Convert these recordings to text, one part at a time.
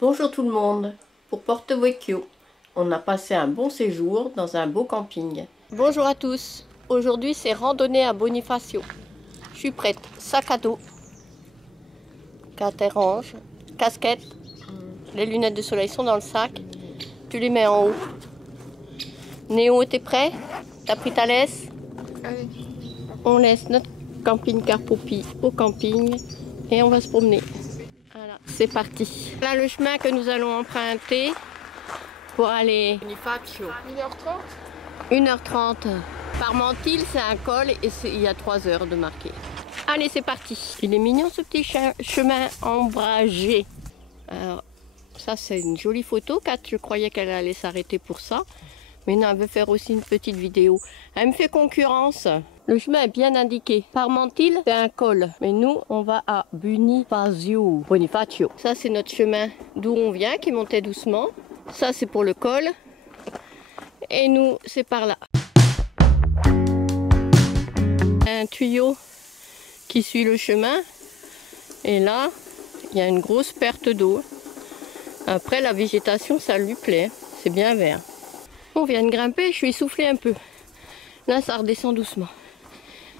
Bonjour tout le monde. Pour Porto Vecchio, on a passé un bon séjour dans un beau camping. Bonjour à tous. Aujourd'hui c'est randonnée à Bonifacio. Je suis prête. Sac à dos, catérange, casquette. Les lunettes de soleil sont dans le sac. Tu les mets en haut. Néo, t'es prêt? T'as pris ta laisse? Allez. On laisse notre camping-car Poppy au camping et on va se promener. Voilà, c'est parti. Là le chemin que nous allons emprunter pour aller Bonifacio. 1h30. 1h30. Parmentil, c'est un col et il y a 3 heures de marqué. Allez, c'est parti. Il est mignon ce petit chemin ombragé. Alors, ça c'est une jolie photo. Kat, je croyais qu'elle allait s'arrêter pour ça. Mais non, elle veut faire aussi une petite vidéo. Elle me fait concurrence. Le chemin est bien indiqué. Parmentil, c'est un col. Mais nous, on va à Bonifacio. Ça, c'est notre chemin d'où on vient, qui montait doucement. Ça, c'est pour le col. Et nous, c'est par là. Un tuyau qui suit le chemin. Et là, il y a une grosse perte d'eau. Après, la végétation, ça lui plaît. C'est bien vert. On vient de grimper, je suis essoufflée un peu. Là, ça redescend doucement.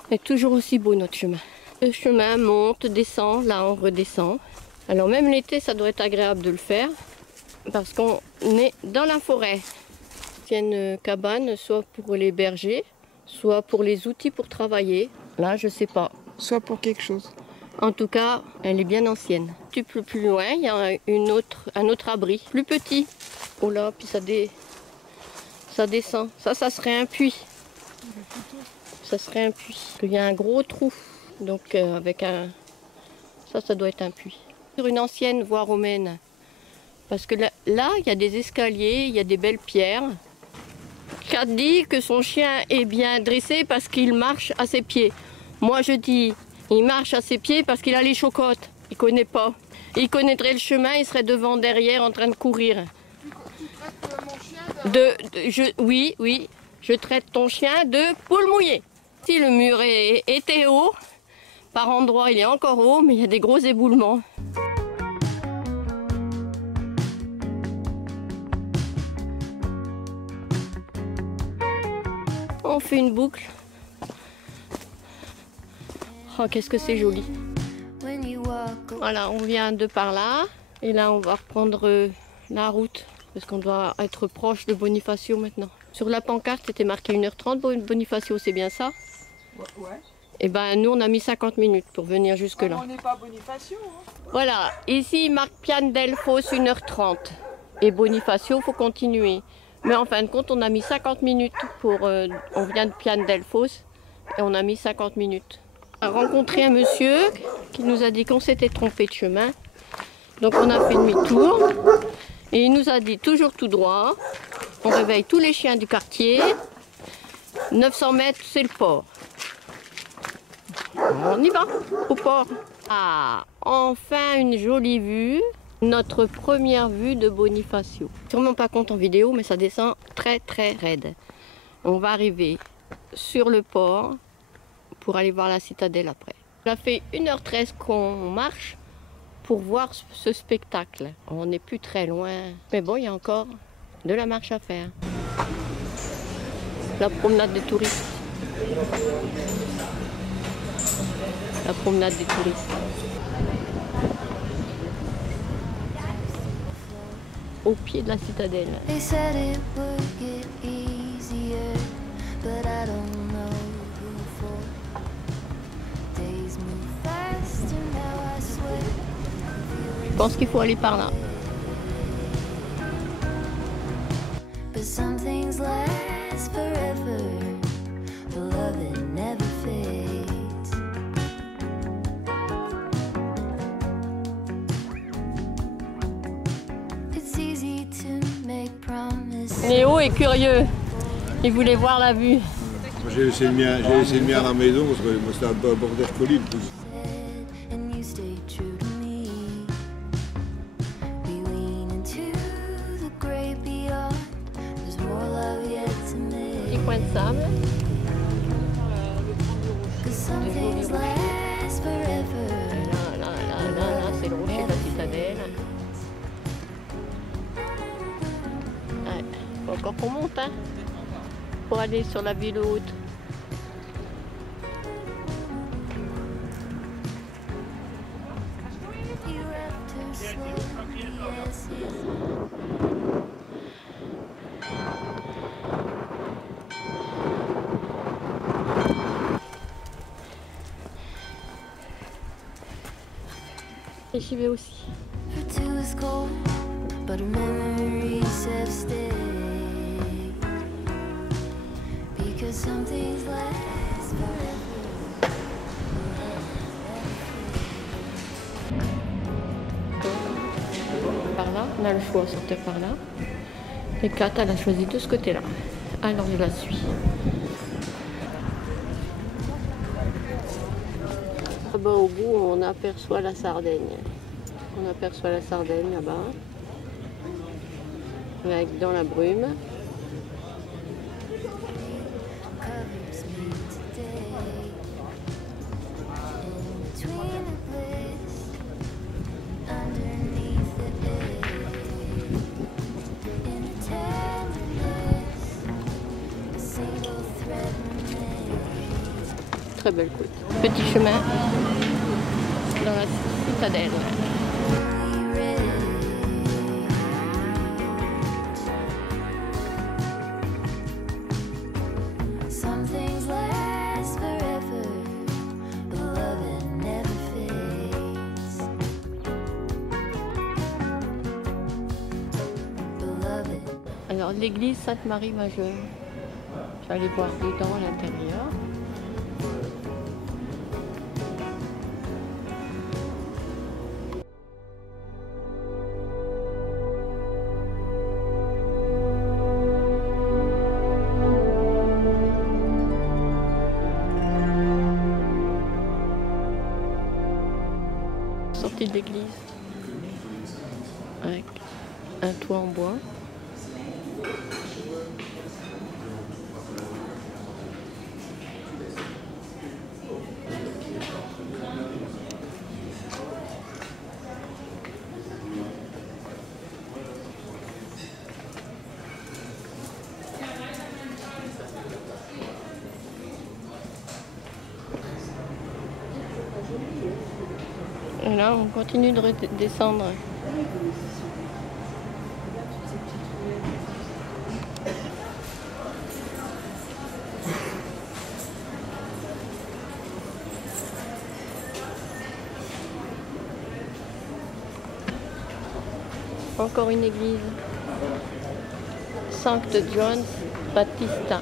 C'est toujours aussi beau notre chemin. Le chemin monte, descend, là on redescend. Alors même l'été, ça doit être agréable de le faire parce qu'on est dans la forêt. Il y a une cabane, soit pour les bergers, soit pour les outils pour travailler. Là, je sais pas. Soit pour quelque chose. En tout cas, elle est bien ancienne. Un petit peu plus loin, il y a un autre abri, plus petit. Oh là, puis ça descend. Ça serait un puits. Ça serait un puits. Il y a un gros trou. Donc avec un... Ça doit être un puits. Sur une ancienne voie romaine. Parce que là, il y a des escaliers, il y a des belles pierres. Kat dit que son chien est bien dressé parce qu'il marche à ses pieds. Moi je dis, il marche à ses pieds parce qu'il a les chocottes. Il connaît pas. Il connaîtrait le chemin, il serait devant, derrière, en train de courir. Oui, je traite ton chien de poule mouillée. Si le mur était haut, par endroits il est encore haut, mais il y a des gros éboulements. On fait une boucle. Oh, qu'est-ce que c'est joli. Voilà, on vient de par là. Et là, on va reprendre la route. Parce qu'on doit être proche de Bonifacio maintenant. Sur la pancarte, c'était marqué 1h30. Bonifacio, c'est bien ça? Ouais. Et ben nous, on a mis 50 minutes pour venir jusque-là. On n'est pas à Bonifacio. Hein. Voilà, ici, il marque Pian del Fos 1h30. Et Bonifacio, il faut continuer. Mais en fin de compte, on a mis 50 minutes pour... on vient de Pian del Fos et on a mis 50 minutes. On a rencontré un monsieur qui nous a dit qu'on s'était trompé de chemin. Donc on a fait demi-tour. Et il nous a dit toujours tout droit. On réveille tous les chiens du quartier. 900 mètres, c'est le port. On y va, au port. Ah, enfin une jolie vue. Notre première vue de Bonifacio. Sûrement pas compte en vidéo, mais ça descend très très raide. On va arriver sur le port pour aller voir la citadelle après. Ça fait 1h13 qu'on marche pour voir ce spectacle. On n'est plus très loin, mais bon, il y a encore de la marche à faire. La promenade des touristes. La promenade des touristes. Au pied de la citadelle. Je pense qu'il faut aller par là. Néo est curieux. Il voulait voir la vue. J'ai laissé le mien à la maison parce que moi c'était un peu un bord d'air colline. Petit coin de sable. Là, c'est le rocher de la citadelle. encore qu'on monte, hein, pour aller sur la ville haute. Et j'y vais aussi. But memories have stayed because some things last forever. Par là, on a le choix de sortir par là. Et Kat, elle a choisi de ce côté-là. Alors je la suis. Là-bas au bout, on aperçoit la Sardaigne. On aperçoit la Sardaigne là-bas. Avec dans la brume. Très belle côte. Petit chemin dans la citadelle. Alors l'église Sainte-Marie-Majeure, je vais aller voir dedans à l'intérieur. Sortie de l'église avec un toit en bois. Et là, on continue de descendre. Encore une église. Sankt John Battista.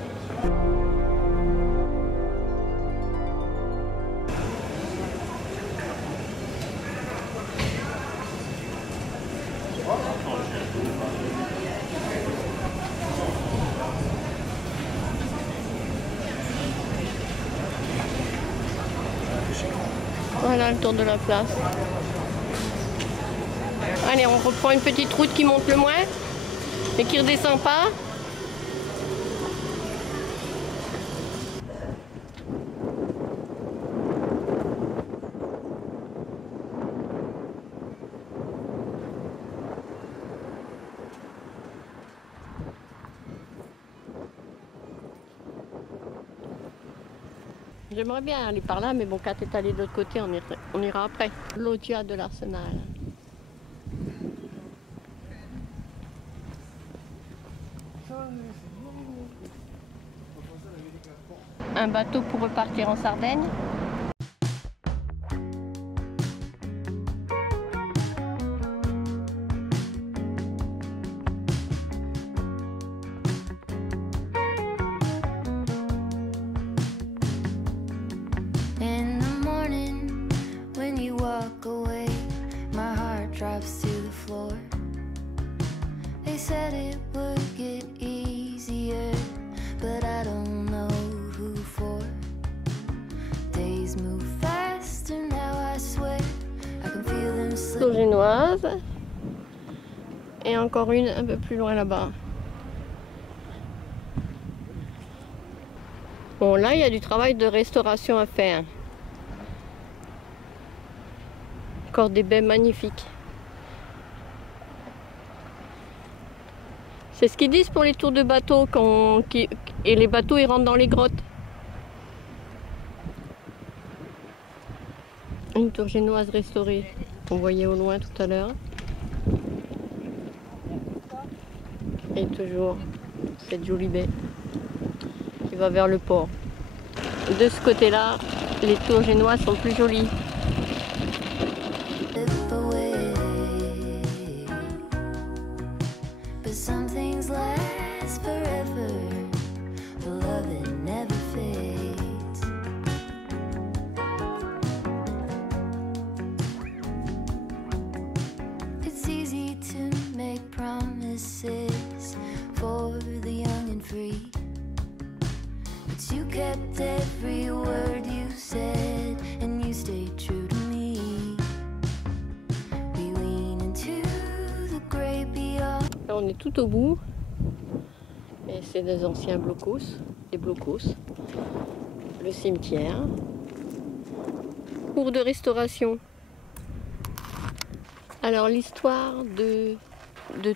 Voilà le tour de la place. Allez, on reprend une petite route qui monte le moins, mais qui redescend pas. J'aimerais bien aller par là, mais bon, Kat est allé de l'autre côté, on ira après. Loggia de l'Arsenal. Un bateau pour repartir en Sardaigne. Drops to the floor. They said it would get easier, but I don't know who for. Days move faster now, I swear. I can feel them slip. Génoise. Et encore une un peu plus loin là-bas. Bon, là, il y a du travail de restauration à faire. Encore des baies magnifiques. C'est ce qu'ils disent pour les tours de bateau et les bateaux ils rentrent dans les grottes. Une tour génoise restaurée qu'on voyait au loin tout à l'heure. Et toujours cette jolie baie qui va vers le port. De ce côté-là, les tours génoises sont plus jolies. slip away. But some things last forever. Love it never fades. It's easy to make promises for the young and free. But you kept every word you said, and you stayed true to me. We lean into the great beyond. Là on est tout au bout. Et c'est des anciens blocos, des blocos. Le cimetière. Cours de restauration. Alors l'histoire de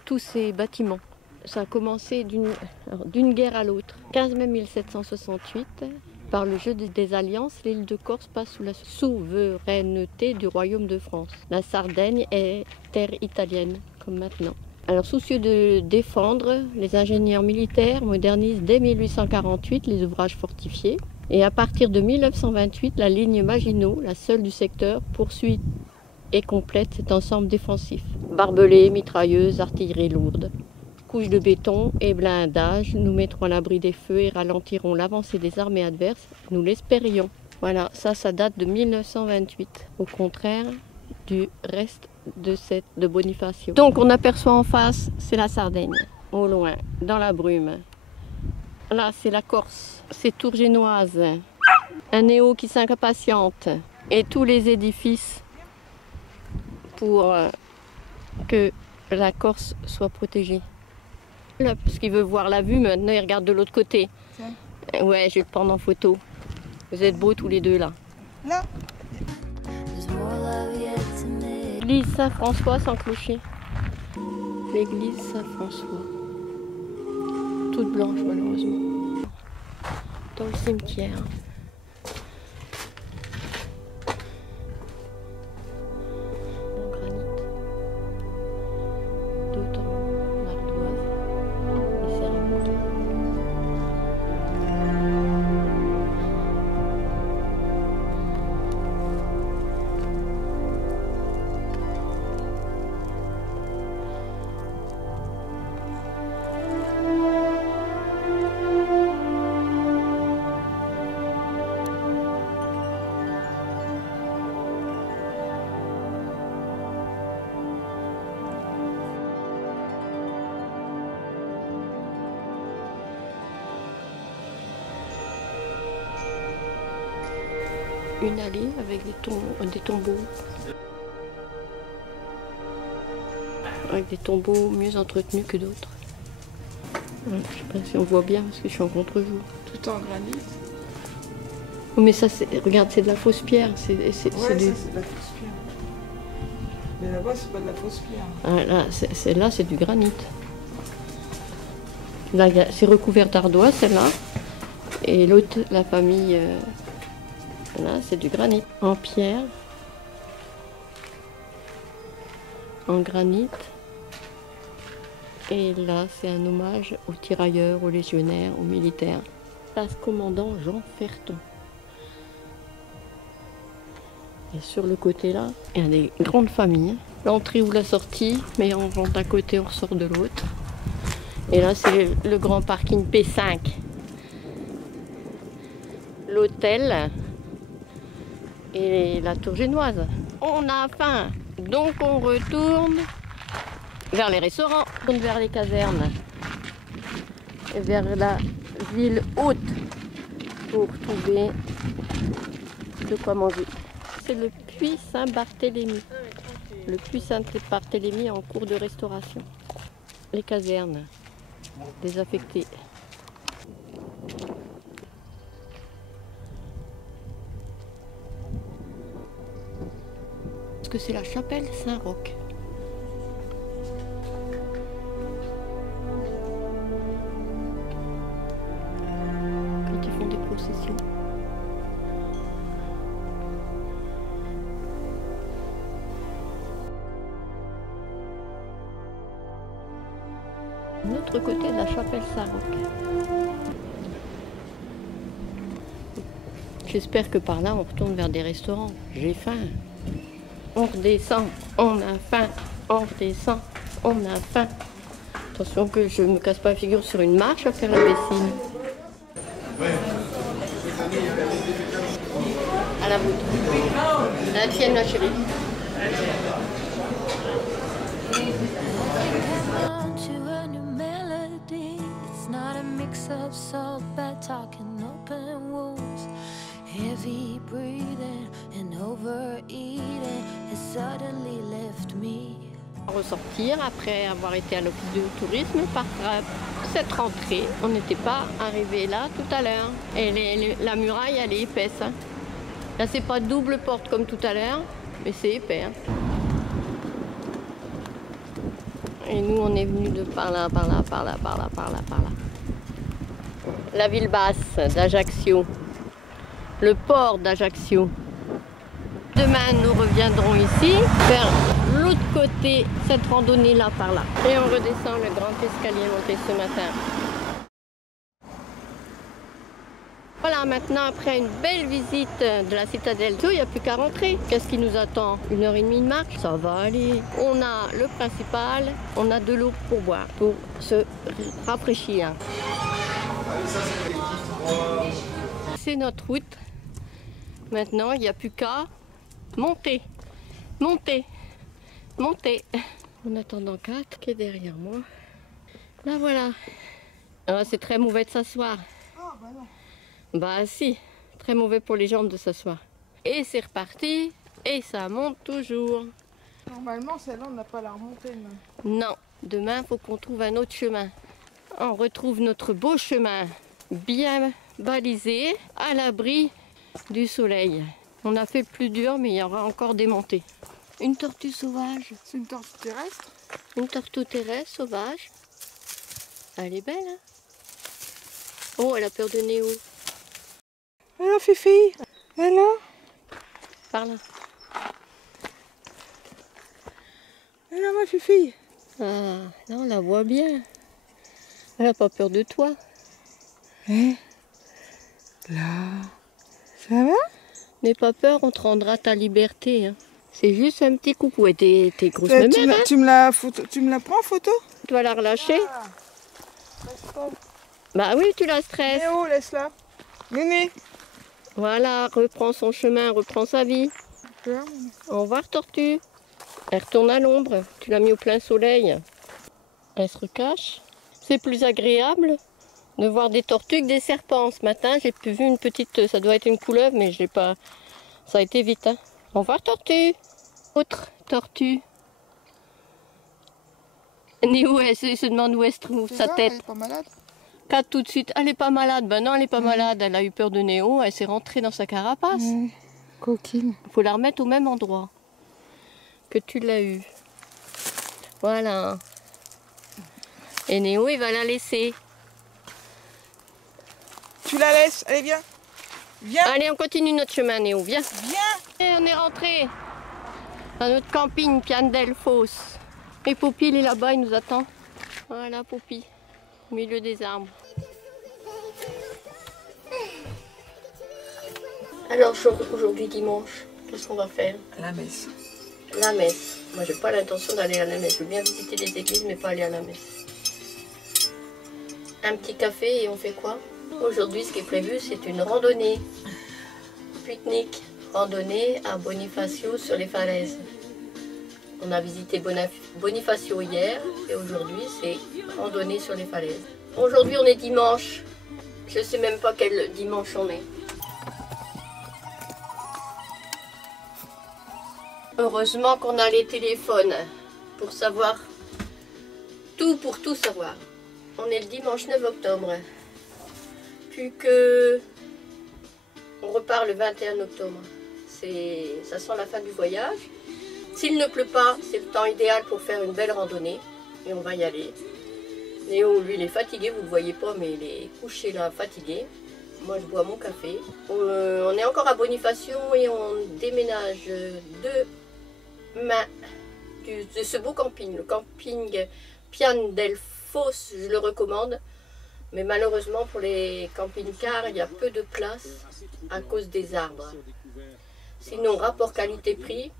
tous ces bâtiments. Ça a commencé d'une guerre à l'autre. 15 mai 1768, par le jeu des alliances, l'île de Corse passe sous la souveraineté du royaume de France. La Sardaigne est terre italienne, comme maintenant. Alors soucieux de défendre, les ingénieurs militaires modernisent dès 1848 les ouvrages fortifiés. Et à partir de 1928, la ligne Maginot, la seule du secteur, poursuit et complète cet ensemble défensif. Barbelés, mitrailleuses, artillerie lourde. Couches de béton et blindage nous mettront à l'abri des feux et ralentiront l'avancée des armées adverses, nous l'espérions. Voilà, ça date de 1928, au contraire du reste de Bonifacio. Donc on aperçoit en face, c'est la Sardaigne, au loin, dans la brume. Là, c'est la Corse, c'est tours génoise, un néo qui s'impatiente, et tous les édifices pour que la Corse soit protégée. Là, parce qu'il veut voir la vue, maintenant il regarde de l'autre côté. Tiens. Ouais, je vais le prendre en photo. Vous êtes beaux tous les deux là. Là. There's more love yet to make. L'église Saint-François sans clocher. L'église Saint-François. Toute blanche malheureusement. Dans le cimetière. En granit. D'autres en ardoise. Et céramique. Une allée avec des tombeaux. Avec des tombeaux mieux entretenus que d'autres. Je ne sais pas si on voit bien parce que je suis en contre-jour. Tout en granit. Oh, mais ça, regarde, c'est de la fausse pierre. C'est Ouais, du... ça c'est de la fausse pierre. Mais là-bas c'est pas de la fausse pierre. Ah, là, c'est du granit. Là, c'est recouvert d'ardoise, celle-là. Et l'autre, la famille, là, c'est du granit. En pierre. En granit. Et là, c'est un hommage aux tirailleurs, aux légionnaires, aux militaires. Place commandant Jean Ferton. Et sur le côté là, il y a des grandes familles. L'entrée ou la sortie, mais on rentre d'un côté, on ressort de l'autre. Et là, c'est le grand parking P5. L'hôtel et la tour génoise. On a faim, donc on retourne vers les restaurants, on retourne vers les casernes et vers la ville haute pour trouver de quoi manger. C'est le puits Saint-Barthélemy. Le puits Saint-Barthélemy en cours de restauration. Les casernes désaffectées. Est-ce que c'est la chapelle Saint-Roch? De l'autre côté de la chapelle Saint-Roch. J'espère que par là on retourne vers des restaurants. J'ai faim. On redescend, on a faim. On redescend, on a faim. Attention que je me casse pas la figure sur une marche à faire la vaisselle. À la vôtre. La tienne, la chérie. Of salt, bad talking, open wounds, heavy breathing and overeating has suddenly left me. Ressortir après avoir été à l'office de tourisme par cette rentrée. On n'était pas arrivé là tout à l'heure. Et la muraille, elle est épaisse. Hein. Là, c'est pas double porte comme tout à l'heure, mais c'est épais. Hein. Et nous, on est venus de par là, par là, par là, par là, par là, par là. La ville basse d'Ajaccio, le port d'Ajaccio. Demain, nous reviendrons ici, vers l'autre côté, cette randonnée-là, par là. Et on redescend le grand escalier monté ce matin. Voilà, maintenant, après une belle visite de la citadelle, il n'y a plus qu'à rentrer. Qu'est-ce qui nous attend? 1h30 de marche? Ça va aller. On a le principal, on a de l'eau pour boire, pour se rafraîchir. C'est notre route. Maintenant, il n'y a plus qu'à monter, monter, monter. En attendant 4 qui est derrière moi. Là voilà. Ah, c'est très mauvais de s'asseoir. Ah bah non. Bah si, très mauvais pour les jambes de s'asseoir. Et c'est reparti. Et ça monte toujours. Normalement, celle-là, on n'a pas la remontée demain. Non, demain, il faut qu'on trouve un autre chemin. On retrouve notre beau chemin, bien balisé, à l'abri du soleil. On a fait plus dur, mais il y aura encore des montées. Une tortue sauvage. C'est une tortue terrestre. Une tortue terrestre sauvage. Elle est belle, hein? Oh, elle a peur de Néo. Alors, Fifi, alors? Par là. Alors, ma Fifi? Ah, là, on la voit bien. Elle n'a pas peur de toi. Hein? Là, ça va? N'aie pas peur, on te rendra ta liberté. Hein. C'est juste un petit coucou. Et t'es grosse même, hein? Tu me la prends en photo? Tu vas la relâcher? Bah oui, tu la stresses. Néo, laisse-la. Néné. Voilà, reprend son chemin, reprend sa vie. Au revoir, tortue. Elle retourne à l'ombre. Tu l'as mis au plein soleil. Elle se recache. C'est plus agréable de voir des tortues que des serpents. Ce matin, j'ai vu une petite, ça doit être une couleuvre, mais je l'ai pas. Ça a été vite. Hein. Au revoir, tortue. Autre tortue. Néo, elle se demande où elle se trouve sa tête. Elle est pas malade? 4 tout de suite. Elle est pas malade. Ben non, elle est pas malade. Elle a eu peur de Néo. Elle s'est rentrée dans sa carapace. Coquine. Il faut la remettre au même endroit que tu l'as eu. Voilà. Et Néo, il va la laisser. Tu la laisses? Allez, viens. Viens. Allez, on continue notre chemin, Néo. Viens. Viens. Et on est rentré dans notre camping Pian del Fos. Et Poppy, il est là-bas, il nous attend. Voilà, Poppy, au milieu des arbres. Alors, aujourd'hui dimanche, qu'est-ce qu'on va faire? La messe. La messe. Moi, j'ai pas l'intention d'aller à la messe. Je veux bien visiter les églises, mais pas aller à la messe. Un petit café et on fait quoi? Aujourd'hui, ce qui est prévu, c'est une randonnée. Pique-nique. Randonnée à Bonifacio sur les falaises. On a visité Bonifacio hier et aujourd'hui, c'est randonnée sur les falaises. Aujourd'hui, on est dimanche. Je sais même pas quel dimanche on est. Heureusement qu'on a les téléphones pour savoir tout, pour tout savoir. On est le dimanche 9 octobre. Plus que on repart le 21 octobre. Ça sent la fin du voyage. S'il ne pleut pas, c'est le temps idéal pour faire une belle randonnée. Et on va y aller. Néo, lui, il est fatigué, vous ne le voyez pas, mais il est couché là, fatigué. Moi, je bois mon café. On est encore à Bonifacio et on déménage demain de ce beau camping, le camping Pian del fosse, je le recommande. Mais malheureusement, pour les camping-cars, il y a peu de place à cause des arbres. Sinon, rapport qualité-prix,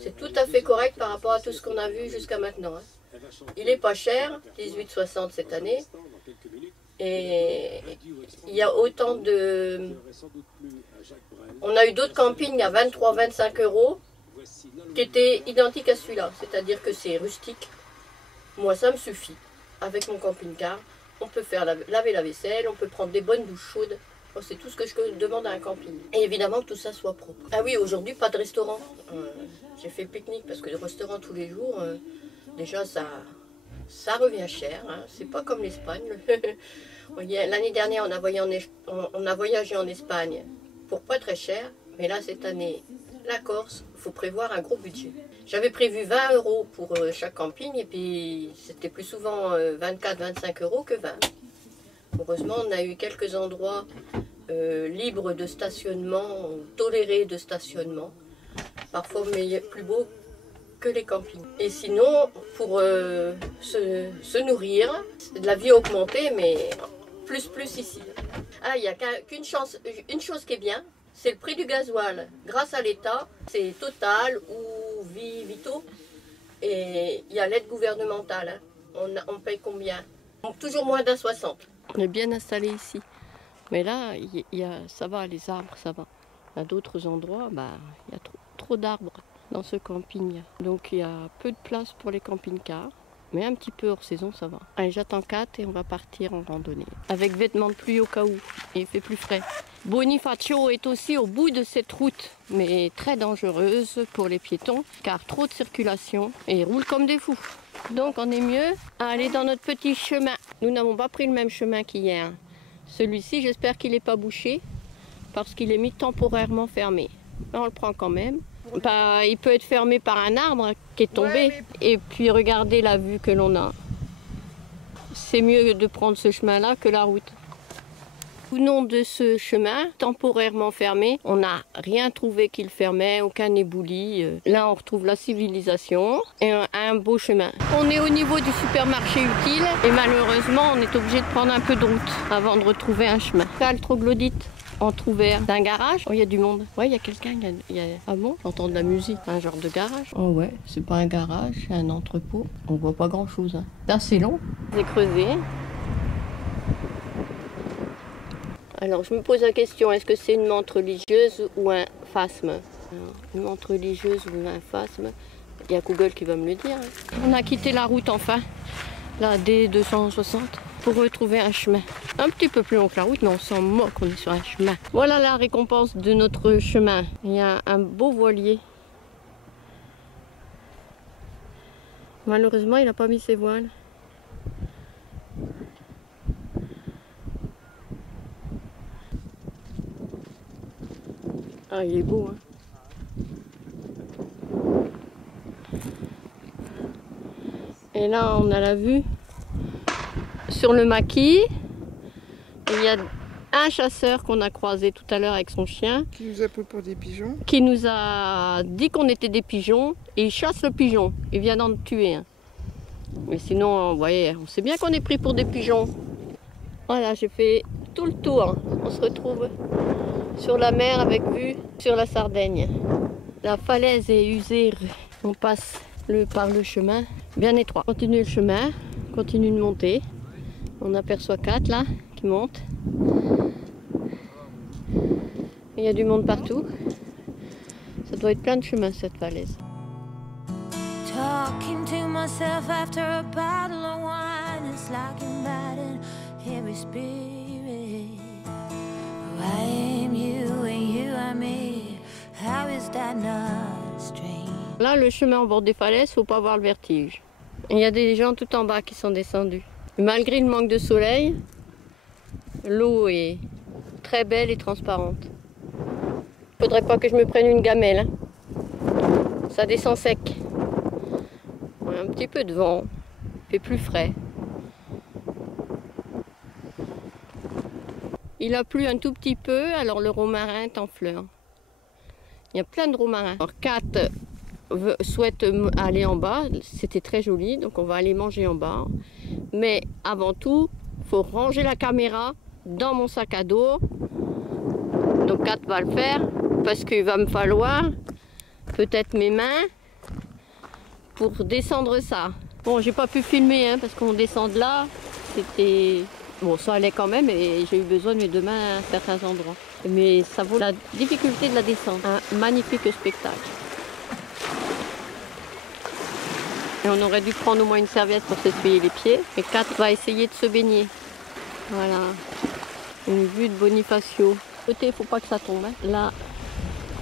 c'est tout à fait correct par rapport à tout ce qu'on a vu jusqu'à maintenant. Il n'est pas cher, 18,60 cette année. Et il y a autant de... On a eu d'autres campings à 23-25 € qui étaient identiques à celui-là. C'est-à-dire que c'est rustique. Moi, ça me suffit. Avec mon camping-car, on peut faire laver la vaisselle, on peut prendre des bonnes douches chaudes. C'est tout ce que je demande à un camping. Et évidemment que tout ça soit propre. Ah oui, aujourd'hui, pas de restaurant. J'ai fait pique-nique parce que le restaurant tous les jours, déjà, ça revient cher. Hein. C'est pas comme l'Espagne. L'année dernière, on a voyagé en Espagne pour pas très cher. Mais là, cette année, la Corse, il faut prévoir un gros budget. J'avais prévu 20 € pour chaque camping et puis c'était plus souvent 24-25 € que 20. Heureusement, on a eu quelques endroits libres de stationnement, tolérés de stationnement, parfois plus beaux que les campings. Et sinon, pour se nourrir, la vie a augmenté, mais plus ici. Ah, il n'y a qu'une une chose qui est bien, c'est le prix du gasoil. Grâce à l'État, c'est Total ou Vito, et il y a l'aide gouvernementale. Hein. On paye combien? Donc, toujours moins d'1,60 €. On est bien installé ici. Mais là, ça va, les arbres, ça va. À d'autres endroits, il y a trop d'arbres dans ce camping. Donc il y a peu de place pour les camping-cars. Mais un petit peu hors saison, ça va. Allez, j'attends 4 et on va partir en randonnée. Avec vêtements de pluie au cas où. Il fait plus frais. Bonifacio est aussi au bout de cette route, mais très dangereuse pour les piétons, car trop de circulation et ils roulent comme des fous. Donc on est mieux à aller dans notre petit chemin. Nous n'avons pas pris le même chemin qu'hier. Celui-ci, j'espère qu'il n'est pas bouché, parce qu'il est mis temporairement fermé. Là, on le prend quand même. Il peut être fermé par un arbre qui est tombé. Ouais, mais... Et puis regardez la vue que l'on a. C'est mieux de prendre ce chemin-là que la route. Au nom de ce chemin, temporairement fermé, on n'a rien trouvé qui le fermait, aucun éboulis. Là, on retrouve la civilisation et un beau chemin. On est au niveau du supermarché utile et malheureusement, on est obligé de prendre un peu de route avant de retrouver un chemin. Là, le troglodyte entrouvert d'un garage. Oh, il y a du monde. Ouais, il y a quelqu'un. Ah bon? J'entends de la musique. Un genre de garage. Oh ouais, c'est pas un garage, c'est un entrepôt. On voit pas grand-chose. Hein. Là, c'est long. C'est creusé. Alors, je me pose la question, est-ce que c'est une menthe religieuse ou un phasme? Alors, une menthe religieuse ou un phasme, il y a Google qui va me le dire. Hein. On a quitté la route enfin, la D260, pour retrouver un chemin. Un petit peu plus long que la route, mais on s'en moque, on est sur un chemin. Voilà la récompense de notre chemin. Il y a un beau voilier. Malheureusement, il n'a pas mis ses voiles. Ah, il est beau, hein. Et là, on a la vue sur le maquis. Il y a un chasseur qu'on a croisé tout à l'heure avec son chien. Qui nous a pris pour des pigeons. Qui nous a dit qu'on était des pigeons. Et il chasse le pigeon. Il vient d'en tuer un. Mais sinon, vous voyez, on sait bien qu'on est pris pour des pigeons. Voilà, j'ai fait tout le tour. On se retrouve sur la mer avec vue sur la Sardaigne. La falaise est usée, on passe par le chemin bien étroit. Continue le chemin, continue de monter. On aperçoit 4 là qui montent. Il y a du monde partout. Ça doit être plein de chemins cette falaise. Talking to myself after a bottle of wine, it's like inviting every spirit. I am you and you are me. How is that not strange? Là, le chemin au bord des falaises, faut pas avoir le vertige. Il y a des gens tout en bas qui sont descendus. Malgré le manque de soleil, l'eau est très belle et transparente. Faudrait pas que je me prenne une gamelle. Hein. Ça descend sec. Un petit peu de vent, il fait plus frais. Il a plu un tout petit peu, alors le romarin est en fleurs. Il y a plein de romarins. Alors 4 souhaite aller en bas. C'était très joli, donc on va aller manger en bas. Mais avant tout, il faut ranger la caméra dans mon sac à dos. Donc Kat va le faire parce qu'il va me falloir peut-être mes mains pour descendre ça. Bon, j'ai pas pu filmer parce qu'on descend de là. C'était... Bon, ça allait quand même et j'ai eu besoin de mes deux mains à certains endroits. Mais ça vaut la difficulté de la descente. Un magnifique spectacle. Et on aurait dû prendre au moins une serviette pour s'essuyer les pieds. Et Kat va essayer de se baigner. Voilà. Une vue de Bonifacio. Côté, il ne faut pas que ça tombe. Là,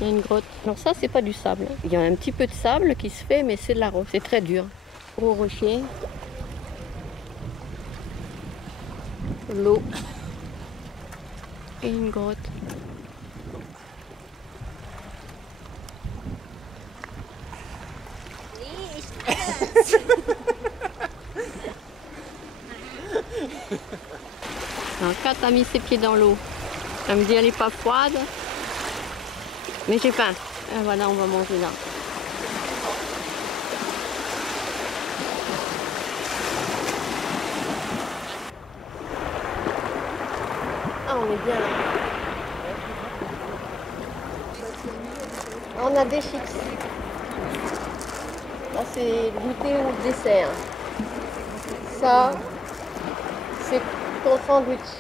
il y a une grotte. Alors ça, c'est pas du sable. Il y a un petit peu de sable qui se fait, mais c'est de la roche. C'est très dur. Gros rocher. L'eau. Et une grotte. Alors, Kat a mis ses pieds dans l'eau. Elle me dit elle n'est pas froide. Mais j'ai faim. Et voilà, on va manger là. Ah, on est bien là. On a des chips. Là, c'est goûter ou dessert. Ça, c'est ton sandwich.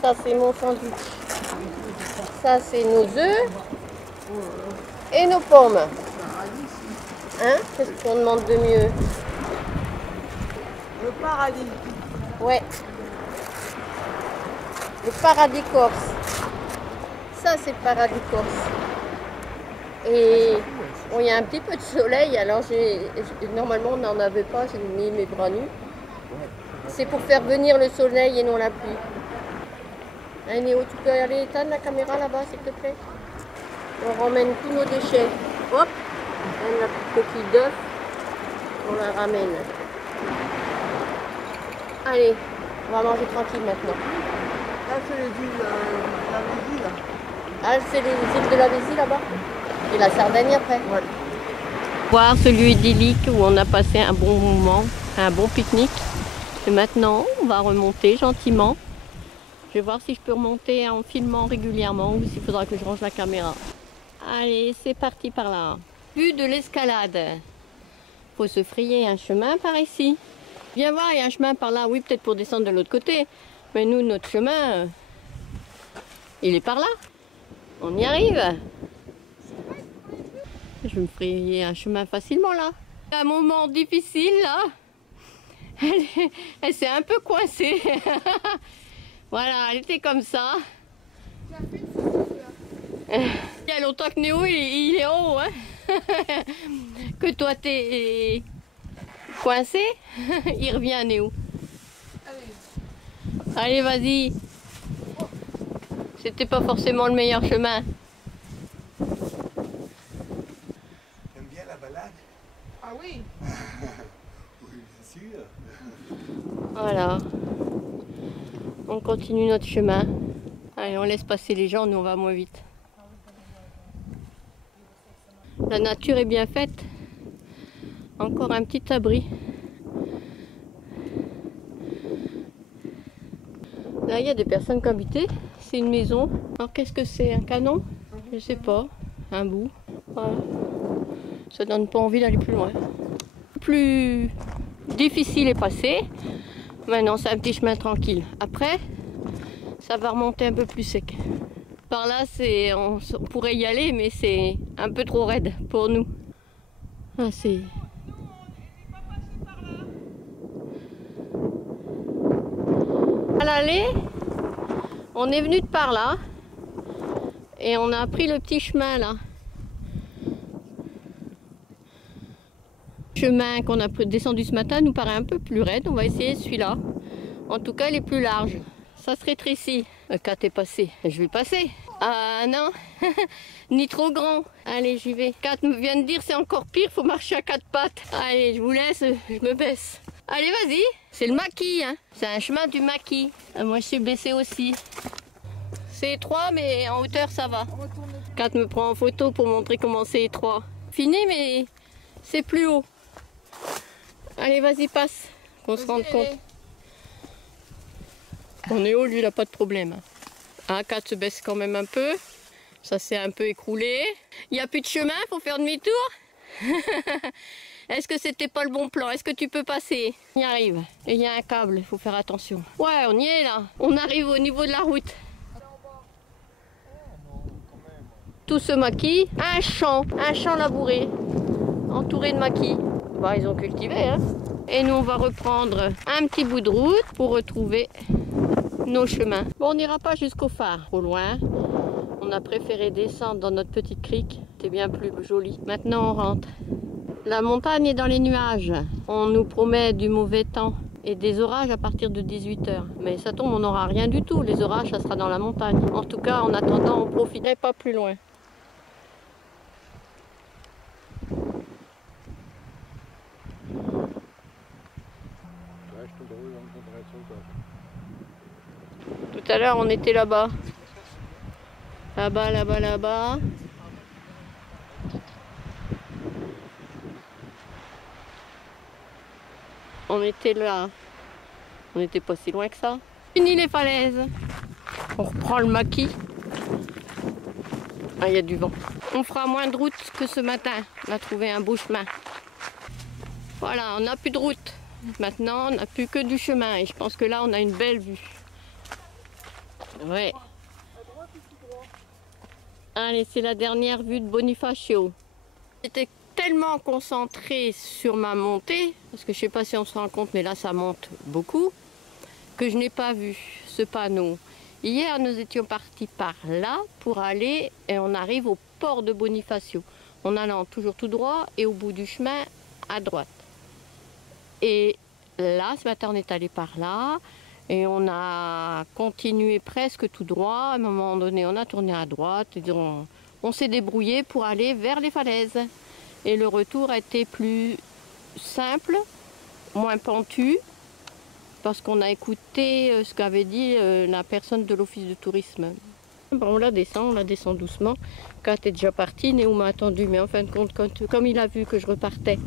Ça, c'est mon sandwich. Ça, c'est nos œufs et nos pommes. Hein? Qu'est-ce qu'on demande de mieux? Le paradis. Ouais. Le paradis corse. Ça, c'est le paradis corse. Et bon, il y a un petit peu de soleil, alors normalement on n'en avait pas, j'ai mis mes bras nus. C'est pour faire venir le soleil et non la pluie. Allez Néo, tu peux aller éteindre la caméra là-bas s'il te plaît? On ramène tous nos déchets. Hop, on a la petite coquille d'œuf, on la ramène. Allez, on va manger tranquille maintenant. Là, c'est les îles, la Vésie, là. Ah, c'est les îles de la Vésie là-bas? Et la Sardaigne après? Ouais. Voir ce lieu idyllique où on a passé un bon moment, un bon pique-nique. Et maintenant, on va remonter gentiment. Je vais voir si je peux remonter en filmant régulièrement ou s'il faudra que je range la caméra. Allez, c'est parti par là. Vue de l'escalade. Faut se frayer un chemin par ici. Viens voir, il y a un chemin par là. Oui, peut-être pour descendre de l'autre côté. Mais nous, notre chemin, il est par là. On y arrive. Je vais me frayer un chemin facilement là. Un moment difficile là. Elle s'est un peu coincée. Voilà, elle était comme ça. Il y a longtemps que Néo il est en haut. Hein. Que toi t'es coincé. Il revient Néo. Allez, vas-y. C'était pas forcément le meilleur chemin. T'aimes bien la balade? Ah oui. Oui, bien sûr. Voilà. On continue notre chemin. Allez, on laisse passer les gens, nous on va moins vite. La nature est bien faite. Encore un petit abri. Là, il y a des personnes qui habitaient. C'est une maison. Alors, qu'est-ce que c'est? Un canon? Je sais pas. Un bout. Voilà. Ça donne pas envie d'aller plus loin. Plus difficile est passé. Maintenant, c'est un petit chemin tranquille. Après, ça va remonter un peu plus sec. Par là, on pourrait y aller, mais c'est un peu trop raide pour nous. Ah, c'est... À l'aller, on est venu de par là et on a pris le petit chemin là. Le chemin qu'on a descendu ce matin nous paraît un peu plus raide. On va essayer celui-là. En tout cas, il est plus large. Ça se rétrécit. Kat est passé. Je vais passer. Ah non, ni trop grand. Allez, j'y vais. Kat vient de dire c'est encore pire, faut marcher à quatre pattes. Allez, je vous laisse, je me baisse. Allez, vas-y. C'est le maquis, hein. C'est un chemin du maquis. Moi, je suis baissée aussi. C'est étroit, mais en hauteur, ça va. On retourne Kat me prend en photo pour montrer comment c'est étroit. Fini, mais c'est plus haut. Allez, vas-y, passe. Qu'on se rende compte. On est haut, lui, il n'a pas de problème. Ah, Kat se baisse quand même un peu. Ça s'est un peu écroulé. Il n'y a plus de chemin pour faire demi-tour. Est-ce que c'était pas le bon plan? Est-ce que tu peux passer? On y arrive. Et il y a un câble, il faut faire attention. Ouais, on y est là. On arrive au niveau de la route. Tout ce maquis, un champ labouré, entouré de maquis. Bah, ils ont cultivé, hein. Et nous, on va reprendre un petit bout de route pour retrouver nos chemins. Bon, on n'ira pas jusqu'au phare, trop loin. On a préféré descendre dans notre petite crique. C'est bien plus joli. Maintenant, on rentre. La montagne est dans les nuages. On nous promet du mauvais temps et des orages à partir de 18 h. Mais ça tombe, on n'aura rien du tout. Les orages, ça sera dans la montagne. En tout cas, en attendant, on profiterait pas plus loin. Tout à l'heure, on était là-bas. Là-bas, là-bas, là-bas. On était là. On n'était pas si loin que ça. Fini les falaises. On reprend le maquis. Ah, il y a du vent. On fera moins de route que ce matin. On a trouvé un beau chemin. Voilà, on n'a plus de route. Maintenant, on n'a plus que du chemin. Et je pense que là, on a une belle vue. Ouais. Allez, c'est la dernière vue de Bonifacio. J'étais tellement concentrée sur ma montée, parce que je ne sais pas si on se rend compte, mais là ça monte beaucoup, que je n'ai pas vu ce panneau. Hier, nous étions partis par là pour aller, et on arrive au port de Bonifacio, en allant toujours tout droit et au bout du chemin à droite. Et là, ce matin, on est allé par là. Et on a continué presque tout droit. À un moment donné, on a tourné à droite. Et on s'est débrouillé pour aller vers les falaises. Et le retour a été plus simple, moins pentu, parce qu'on a écouté ce qu'avait dit la personne de l'office de tourisme. Bon, on la descend doucement. Kat est déjà parti, Néo m'a attendu, mais en fin de compte, comme il a vu que je repartais,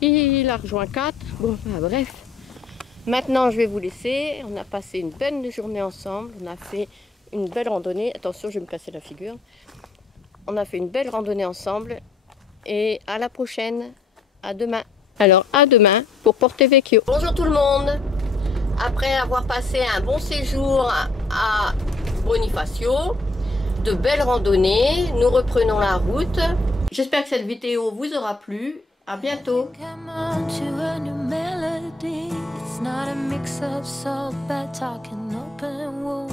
il a rejoint Kat. Bon, bah, bref. Maintenant, je vais vous laisser. On a passé une belle journée ensemble. On a fait une belle randonnée. Attention, je vais me casser la figure. On a fait une belle randonnée ensemble. Et à la prochaine. À demain. Alors, à demain pour Porto Vecchio. Bonjour tout le monde. Après avoir passé un bon séjour à Bonifacio, de belles randonnées, nous reprenons la route. J'espère que cette vidéo vous aura plu. À bientôt. It's not a mix of salt, bad talking, open wound.